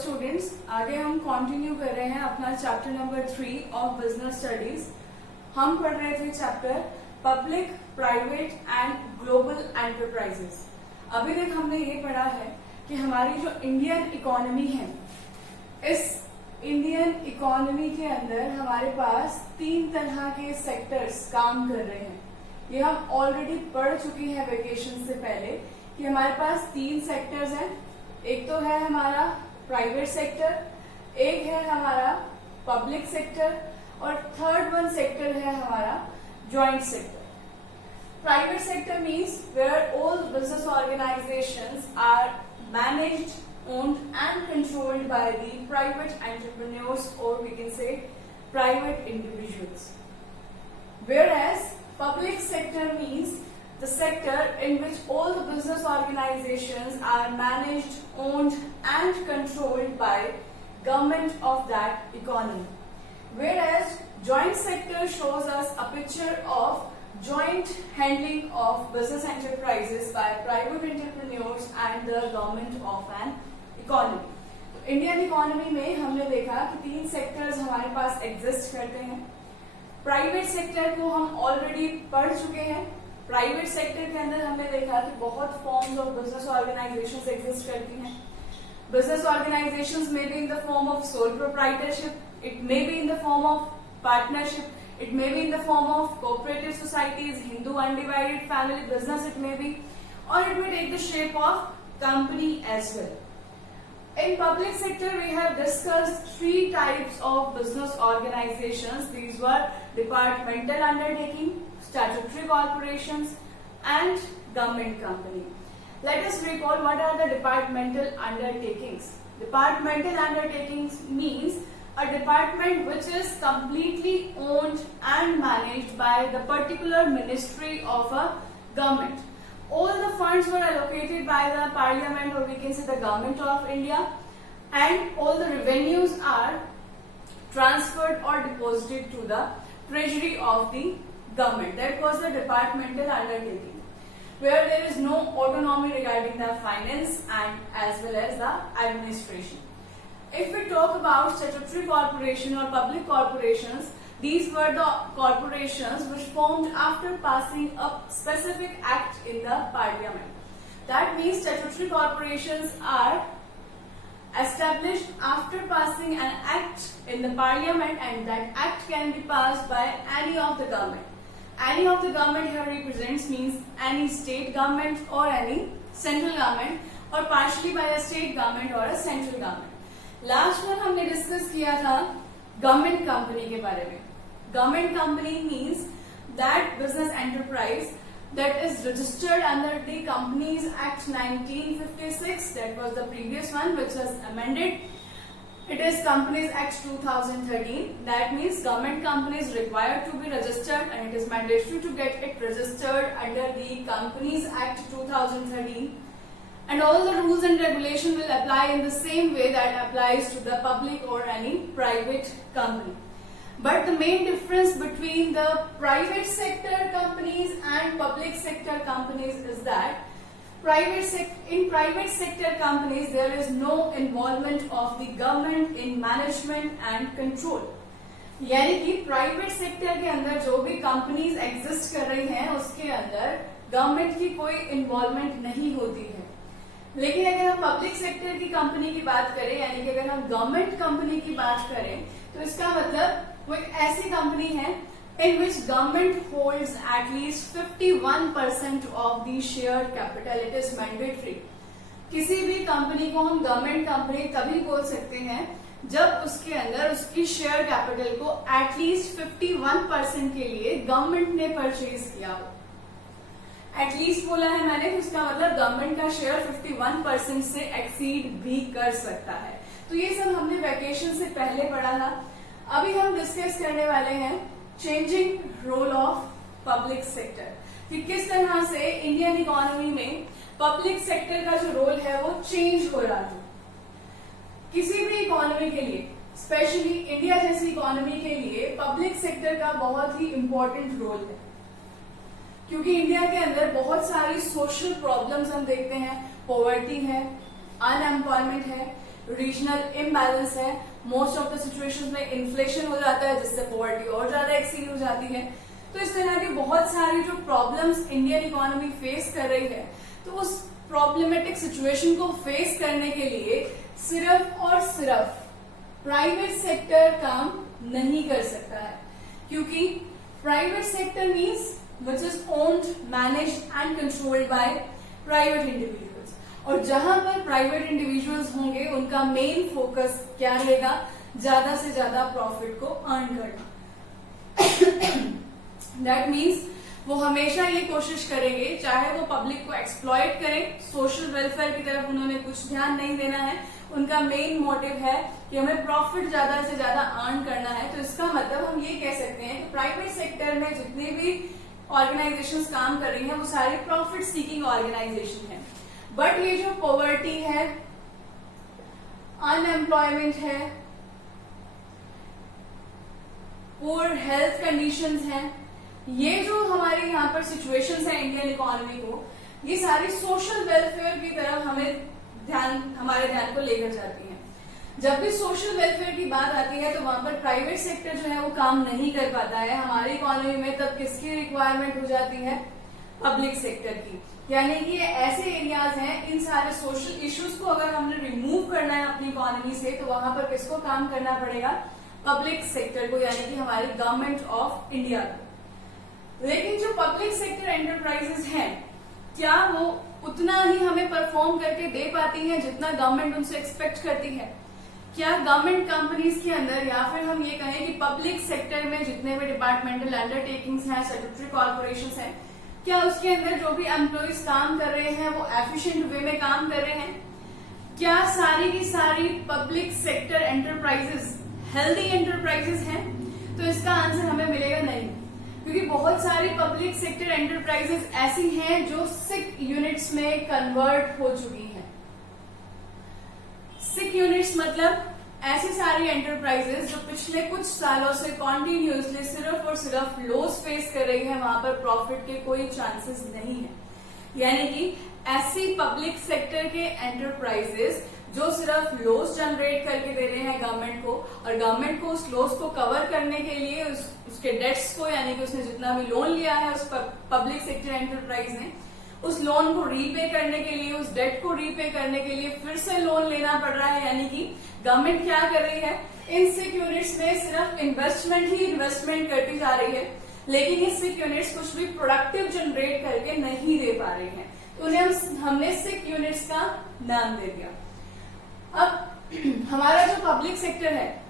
Students, आगे हम continue कर रहे हैं अपना chapter number 3 of business studies. हम पढ़ रहे थे chapter public, private and global enterprises. अभी तक हमने ये पढ़ा है कि हमारी जो इंडियन इकोनॉमी है, इस इंडियन इकोनॉमी के अंदर हमारे पास 3 तरह के सेक्टर्स काम कर रहे हैं। ये हम ऑलरेडी पढ़ चुके हैं वेकेशन से पहले कि हमारे पास 3 सेक्टर्स हैं। एक तो है हमारा प्राइवेट सेक्टर, एक है हमारा पब्लिक सेक्टर और थर्ड वन सेक्टर है हमारा joint sector. Private sector means where all business organisations are managed, owned and controlled by the private entrepreneurs, or we can say private individuals. Whereas public sector means the sector in which all the business organizations are managed, owned and controlled by government of that economy. Whereas joint sector shows us a picture of joint handling of business enterprises by private entrepreneurs and the government of an economy. तो Indian economy में हमने देखा कि 3 sectors हमारे पास exist करते हैं। Private sector को हम ऑलरेडी पढ़ चुके हैं। प्राइवेट सेक्टर के अंदर हमने देखा कि बहुत forms of business organisations exist करती हैं। Business organisations may be in the form of sole proprietorship, it may be in the form of partnership, it may be in the form of cooperative societies, Hindu undivided family business it may be, or it may take the shape of company as well. In public sector, we have discussed 3 types of business organizations. These were departmental undertaking, statutory corporations, and government company. Let us recall what are the departmental undertakings. Departmental undertakings means a department which is completely owned and managed by the particular ministry of a government. All the funds were allocated by the parliament, or we can say the government of India, and all the revenues are transferred or deposited to the treasury of the government. That was the departmental undertaking, where there is no autonomy regarding the finance and as well as the administration. If we talk about statutory corporation or public corporations, these were the corporations which formed after passing a specific act in the parliament. That means statutory corporations are established after passing an act in the parliament, and that act can be passed by any of the government. Any of the government here represents means any state government or any central government, or partially by a state government or a central government. Last one हमने discuss किया था government company के बारे में। Government company means that business enterprise that is registered under the companies act 1956, that was the previous one which was amended. It is Companies Act 2013. That means government company is required to be registered, and it is mandatory to get it registered under the Companies Act 2013. And all the rules and regulation will apply in the same way that applies to the public or any private company. But the main difference between the private sector companies and public sector companies is that in private sector companies there is no involvement of the government in management and control. यानी कि private sector के अंदर जो भी companies exist कर रही हैं उसके अंदर गवर्नमेंट की कोई इन्वॉल्वमेंट नहीं होती है। लेकिन अगर हम पब्लिक सेक्टर की कंपनी की बात करें, यानी कि अगर हम गवर्नमेंट कंपनी की बात करें, तो इसका मतलब वो एक ऐसी कंपनी है in which government holds at least 51% of the share capital. It is mandatory. किसी भी कंपनी को हम गवर्नमेंट कंपनी तभी बोल सकते हैं जब उसके अंदर उसकी शेयर कैपिटल को एटलीस्ट 51% के लिए गवर्नमेंट ने परचेज किया हो। एटलीस्ट बोला है मैंने, तो इसका मतलब गवर्नमेंट का शेयर 51% से एक्सीड भी कर सकता है। तो ये सब हमने वैकेशन से पहले पढ़ा था। अभी हम डिस्कस करने वाले हैं changing role of public sector, कि किस तरह से इंडियन इकोनॉमी में पब्लिक सेक्टर का जो रोल है वो चेंज हो रहा है। किसी भी इकोनॉमी के लिए, स्पेशली इंडिया जैसी इकोनॉमी के लिए, पब्लिक सेक्टर का बहुत ही इंपॉर्टेंट रोल है, क्योंकि इंडिया के अंदर बहुत सारी सोशल प्रॉब्लम्स हम देखते हैं। पॉवर्टी है, अनएम्प्लॉयमेंट है, रीजनल इम्बैलेंस है, मोस्ट ऑफ द सिचुएशंस में इन्फ्लेशन हो जाता है जिससे पॉवर्टी और ज्यादा एक्सीड हो जाती है। तो इस तरह की बहुत सारी जो प्रॉब्लम्स इंडियन इकोनॉमी फेस कर रही है, तो उस प्रॉब्लमेटिक सिचुएशन को फेस करने के लिए सिर्फ और सिर्फ प्राइवेट सेक्टर काम नहीं कर सकता है, क्योंकि private sector means which is owned, managed and controlled by private individuals. और जहां पर प्राइवेट इंडिविजुअल्स होंगे उनका मेन फोकस क्या रहेगा, ज्यादा से ज्यादा प्रॉफिट को अर्न करना। दैट मीन्स वो हमेशा ये कोशिश करेंगे, चाहे वो पब्लिक को एक्सप्लॉइट करें, सोशल वेलफेयर की तरफ उन्होंने कुछ ध्यान नहीं देना है, उनका मेन मोटिव है कि हमें प्रॉफिट ज्यादा से ज्यादा अर्न करना है। तो इसका मतलब हम ये कह सकते हैं कि प्राइवेट सेक्टर में जितनी भी ऑर्गेनाइजेशंस काम कर रही हैं वो सारी प्रॉफिट सीकिंग ऑर्गेनाइजेशन है। बट ये जो पॉवर्टी है, अनएम्प्लॉयमेंट है, पुअर हेल्थ कंडीशंस हैं, ये जो हमारे यहाँ पर सिचुएशंस है इंडियन इकोनॉमी को, ये सारी सोशल वेलफेयर की तरफ हमारे ध्यान को लेकर जाती हैं। जब भी सोशल वेलफेयर की बात आती है तो वहां पर प्राइवेट सेक्टर जो है वो काम नहीं कर पाता है हमारी इकोनॉमी में। तब किसकी रिक्वायरमेंट हो जाती है, पब्लिक सेक्टर की। यानी कि ये ऐसे एरियाज हैं, इन सारे सोशल इश्यूज को अगर हमने रिमूव करना है अपनी इकोनॉमी से, तो वहां पर किसको काम करना पड़ेगा, पब्लिक सेक्टर को, यानी कि हमारी गवर्नमेंट ऑफ इंडिया को। लेकिन जो पब्लिक सेक्टर एंटरप्राइजेस हैं, क्या वो उतना ही हमें परफॉर्म करके दे पाती हैं जितना गवर्नमेंट उनसे एक्सपेक्ट करती है? क्या गवर्नमेंट कंपनीज के अंदर, या फिर हम ये कहें कि पब्लिक सेक्टर में जितने भी डिपार्टमेंटल अंडरटेकिंग्स हैं, स्टैट्यूटरी कॉर्पोरेशंस हैं, क्या उसके अंदर जो भी एम्प्लॉइज काम कर रहे हैं वो एफिशिएंट वे में काम कर रहे हैं? क्या सारी की सारी public sector enterprises healthy enterprises हैं? तो इसका आंसर हमें मिलेगा नहीं, क्योंकि बहुत सारी पब्लिक सेक्टर एंटरप्राइजेस ऐसी हैं जो सिक यूनिट्स में कन्वर्ट हो चुकी हैं। सिक यूनिट्स मतलब ऐसी सारी एंटरप्राइजेस जो पिछले कुछ सालों से कॉन्टिन्यूसली सिर्फ और सिर्फ लॉस फेस कर रही है, वहां पर प्रॉफिट के कोई चांसेस नहीं है। यानी कि ऐसी पब्लिक सेक्टर के एंटरप्राइजेस जो सिर्फ लॉस जनरेट करके दे रहे हैं गवर्नमेंट को, और गवर्नमेंट को उस लॉस को कवर करने के लिए उसके डेट्स को, यानी कि उसने जितना भी लोन लिया है उस पब्लिक सेक्टर एंटरप्राइज ने, उस लोन को रीपे करने के लिए, उस डेट को रीपे करने के लिए फिर से लोन लेना पड़ रहा है। यानी कि गवर्नमेंट क्या कर रही है, इन सिक यूनिट्स में सिर्फ इन्वेस्टमेंट ही इन्वेस्टमेंट करती जा रही है, लेकिन ये सिक यूनिट्स कुछ भी प्रोडक्टिव जनरेट करके नहीं दे पा रही है। तो उन्हें हमने सिक यूनिट्स का नाम दे दिया। अब हमारा जो पब्लिक सेक्टर है,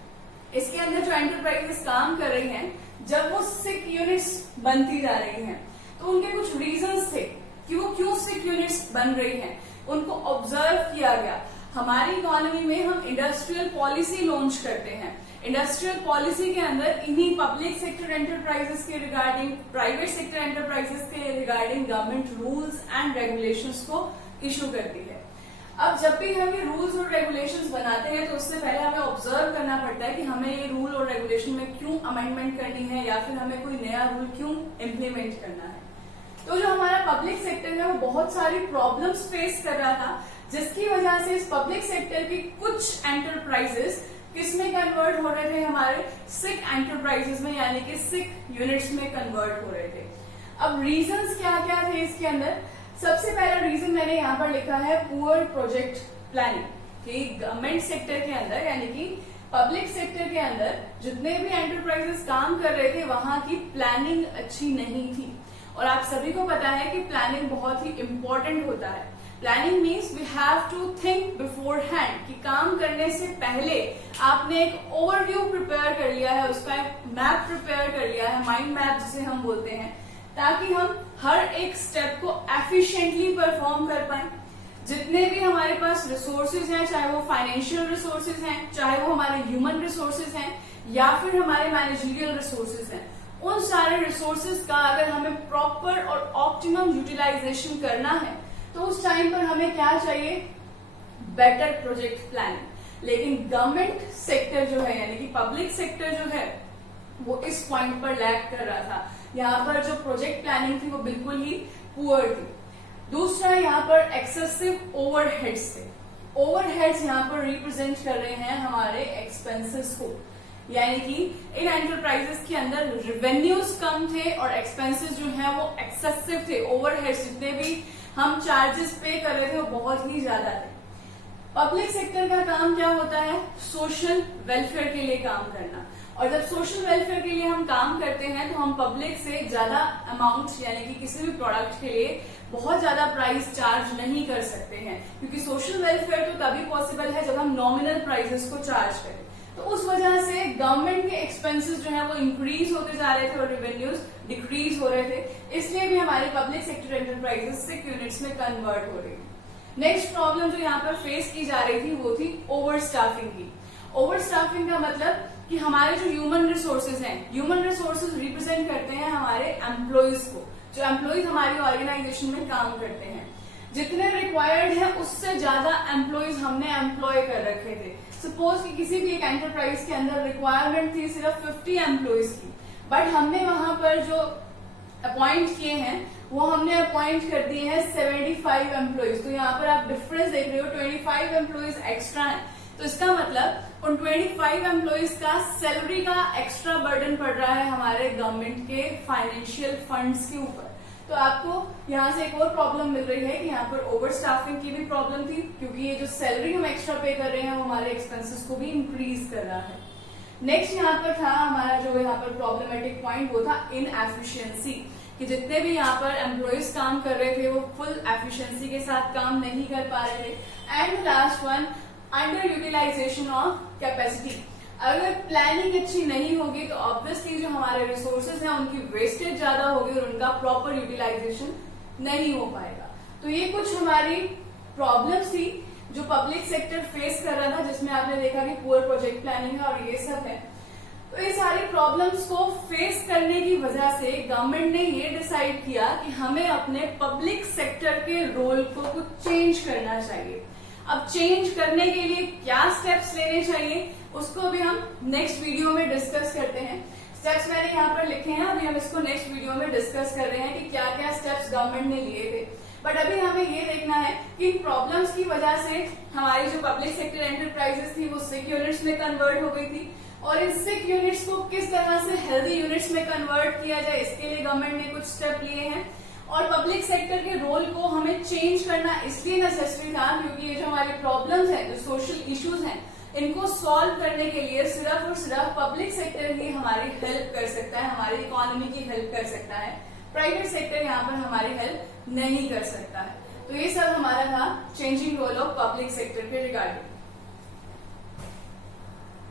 इसके अंदर जो एंटरप्राइजेस काम कर रही हैं, जब वो सिक यूनिट्स बनती जा रही हैं, तो उनके कुछ रीजंस थे कि वो क्यों सिक यूनिट्स बन रही हैं। उनको ऑब्जर्व किया गया। हमारी इकोनॉमी में हम इंडस्ट्रियल पॉलिसी लॉन्च करते हैं। इंडस्ट्रियल पॉलिसी के अंदर इन्हीं पब्लिक सेक्टर एंटरप्राइजेस के रिगार्डिंग, प्राइवेट सेक्टर एंटरप्राइजेस के regarding government rules and regulations को इश्यू करती है। अब जब भी हम ये रूल्स और रेगुलेशंस बनाते हैं तो उससे पहले हमें ऑब्जर्व करना पड़ता है कि हमें ये रूल और रेगुलेशन में क्यों अमेंडमेंट करनी है, या फिर हमें कोई नया रूल क्यों इम्प्लीमेंट करना है। तो जो हमारा पब्लिक सेक्टर है वो बहुत सारी प्रॉब्लम्स फेस कर रहा था, जिसकी वजह से इस पब्लिक सेक्टर की कुछ एंटरप्राइजेस किसमें कन्वर्ट हो रहे थे, हमारे सिक एंटरप्राइजेस में, यानी कि सिक यूनिट्स में कन्वर्ट हो रहे थे। अब रीजंस क्या क्या थे इसके अंदर? सबसे पहला रीजन मैंने यहाँ पर लिखा है पुअर प्रोजेक्ट प्लानिंग, कि गवर्नमेंट सेक्टर के अंदर, यानी कि पब्लिक सेक्टर के अंदर जितने भी एंटरप्राइजेस काम कर रहे थे वहां की प्लानिंग अच्छी नहीं थी। और आप सभी को पता है कि प्लानिंग बहुत ही इंपॉर्टेंट होता है। Planning means we have to think beforehand, कि काम करने से पहले आपने एक ओवरव्यू प्रिपेयर कर लिया है, उसका एक मैप प्रिपेयर कर लिया है, माइंड मैप जिसे हम बोलते हैं, ताकि हम हर एक स्टेप को एफिशिएंटली परफॉर्म कर पाए। जितने भी हमारे पास रिसोर्सेज हैं, चाहे वो फाइनेंशियल रिसोर्सेज हैं, चाहे वो हमारे ह्यूमन रिसोर्सेज हैं, या फिर हमारे मैनेजरियल रिसोर्सेज हैं, उन सारे रिसोर्सेज का अगर हमें प्रॉपर और ऑप्टिमम यूटिलाइजेशन करना है तो उस टाइम पर हमें क्या चाहिए, बेटर प्रोजेक्ट प्लानिंग। लेकिन गवर्नमेंट सेक्टर जो है, यानी कि पब्लिक सेक्टर जो है, वो इस पॉइंट पर लैग कर रहा था। यहाँ पर जो प्रोजेक्ट प्लानिंग थी वो बिल्कुल ही पुअर थी। दूसरा, यहाँ पर एक्सेसिव ओवरहेड्स थे। ओवरहेड्स यहाँ पर रिप्रेजेंट कर रहे हैं हमारे एक्सपेंसेस को, यानी कि इन एंटरप्राइजेस के अंदर रेवेन्यूज कम थे और एक्सपेंसेस जो हैं वो एक्सेसिव थे। ओवरहेड्स जितने भी हम चार्जेस पे कर रहे थे वो बहुत ही ज्यादा थे। पब्लिक सेक्टर का काम क्या होता है? सोशल वेलफेयर के लिए काम करना, और जब सोशल वेलफेयर के लिए हम काम करते हैं तो हम पब्लिक से ज्यादा अमाउंट यानी कि किसी भी प्रोडक्ट के लिए बहुत ज्यादा प्राइस चार्ज नहीं कर सकते हैं, क्योंकि सोशल वेलफेयर तो तभी पॉसिबल है जब हम नॉमिनल प्राइसेस को चार्ज करें। तो उस वजह से गवर्नमेंट के एक्सपेंसेस जो है वो इंक्रीज होते जा रहे थे और रेवेन्यूज डिक्रीज हो रहे थे, इसलिए भी हमारी पब्लिक सेक्टर एंटरप्राइजेस सिक यूनिट्स में कन्वर्ट हो रही है। नेक्स्ट प्रॉब्लम जो यहाँ पर फेस की जा रही थी वो थी ओवर स्टाफिंग की। ओवर स्टाफिंग का मतलब कि हमारे जो ह्यूमन रिसोर्सेज हैं, ह्यूमन रिसोर्सेज रिप्रेजेंट करते हैं हमारे एम्प्लॉयज को, जो एम्प्लॉयज हमारी ऑर्गेनाइजेशन में काम करते हैं। जितने रिक्वायर्ड है उससे ज्यादा एम्प्लॉयज हमने एम्प्लॉय कर रखे थे। सपोज कि किसी भी एक एंटरप्राइज के अंदर रिक्वायरमेंट थी सिर्फ 50 एम्प्लॉयज की, बट हमने वहां पर जो अपॉइंट किए हैं वो हमने अपॉइंट कर दिए हैं 75 एम्प्लॉयज। तो यहाँ पर आप डिफरेंस देख रहे हो, 25 एम्प्लॉयज एक्स्ट्रा है। तो इसका मतलब उन 25 एम्प्लॉयज का सैलरी का एक्स्ट्रा बर्डन पड़ रहा है हमारे गवर्नमेंट के फाइनेंशियल फंड्स के ऊपर। तो आपको यहाँ से एक और प्रॉब्लम मिल रही है कि यहाँ पर ओवर स्टाफिंग की भी प्रॉब्लम थी, क्योंकि ये जो सैलरी हम एक्स्ट्रा पे कर रहे हैं वो हमारे एक्सपेंसेस को भी इंक्रीज कर रहा है। नेक्स्ट यहाँ पर था हमारा जो यहाँ पर प्रॉब्लमेटिक पॉइंट, वो था इनएफिशिएंसी, कि जितने भी यहाँ पर एम्प्लॉयज काम कर रहे थे वो फुल एफिशिएंसी के साथ काम नहीं कर पा रहे थे। And last one, under utilisation of capacity. अगर प्लानिंग अच्छी नहीं होगी तो ऑब्वियसली जो हमारे रिसोर्सेज हैं उनकी वेस्टेज ज्यादा होगी और उनका प्रॉपर यूटिलाइजेशन नहीं हो पाएगा। तो ये कुछ हमारी प्रॉब्लम्स थी जो पब्लिक सेक्टर फेस कर रहा था, जिसमें आपने देखा कि पुअर प्रोजेक्ट प्लानिंग है और ये सब है। तो ये सारी प्रॉब्लम्स को फेस करने की वजह से गवर्नमेंट ने ये डिसाइड किया कि हमें अपने पब्लिक सेक्टर के रोल को कुछ चेंज करना चाहिए। अब चेंज करने के लिए क्या स्टेप्स लेने चाहिए उसको भी हम नेक्स्ट वीडियो में डिस्कस करते हैं। स्टेप्स मैंने यहाँ पर लिखे हैं, अभी हम इसको नेक्स्ट वीडियो में डिस्कस कर रहे हैं कि क्या क्या स्टेप्स गवर्नमेंट ने लिए थे। बट अभी हमें ये देखना है कि प्रॉब्लम्स की वजह से हमारी जो पब्लिक सेक्टर एंटरप्राइजेस थी वो सिक यूनिट्स में कन्वर्ट हो गई थी, और इन सिक यूनिट्स को किस तरह से हेल्दी यूनिट्स में कन्वर्ट किया जाए इसके लिए गवर्नमेंट ने कुछ स्टेप लिए हैं। और पब्लिक सेक्टर के रोल को हमें चेंज करना इसलिए नेसेसरी था क्योंकि ये जो हमारी प्रॉब्लम्स हैं, जो सोशल इश्यूज हैं, इनको सॉल्व करने के लिए सिर्फ और सिर्फ पब्लिक सेक्टर ही हमारी हेल्प कर सकता है, हमारी इकोनॉमी की हेल्प कर सकता है। प्राइवेट सेक्टर यहाँ पर हमारी हेल्प नहीं कर सकता है। तो ये सब हमारा था changing role of public sector के रिगार्डिंग।